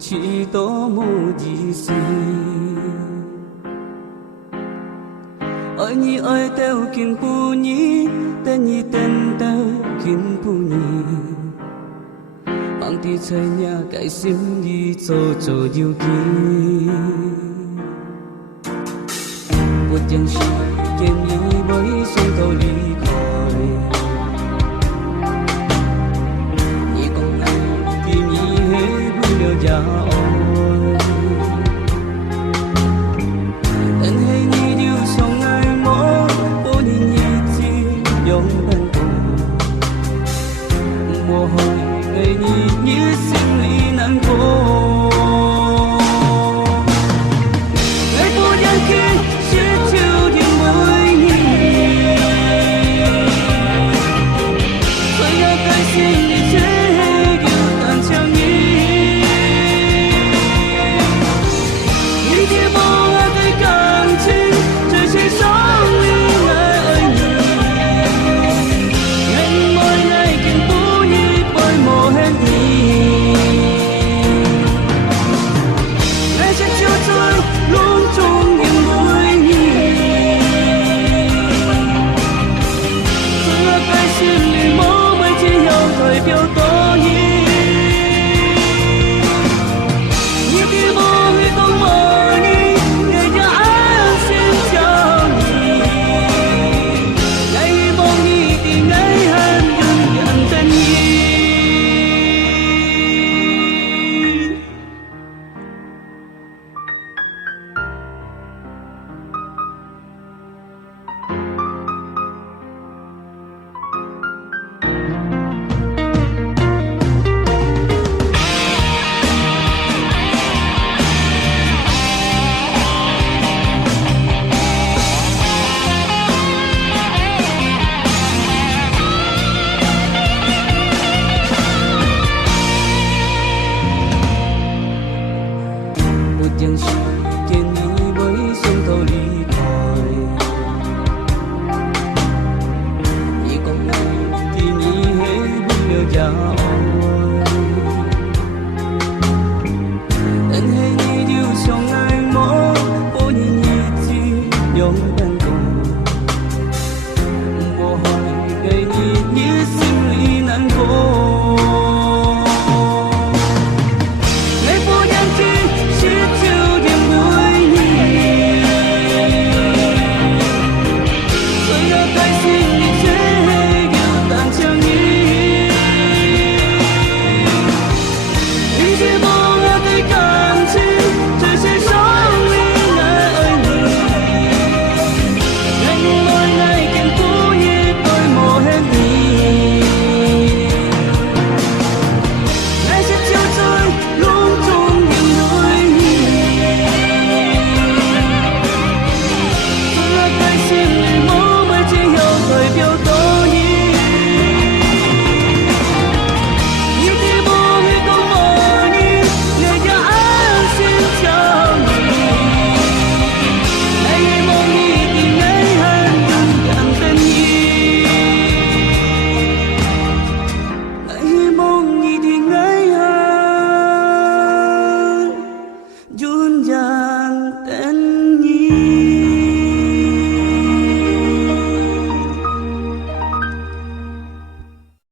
chỉ tố mù gì xì ơi nhi ơi teo kinh pu nhi tên teo kinh pu nhi bằng thì chơi nhà cái sim đi cho yêu kỳ một tiếng chỉ kiến nhi với sông cầu đi khỏi nhi con này thì nhi hết vui nhớ già ôi anh hay nhi điều sông ai mõ bố nhi chi dòng bên cùng mùa hồi ngày nhi sinh lý nắng cô ngày cô nhân khi tiếng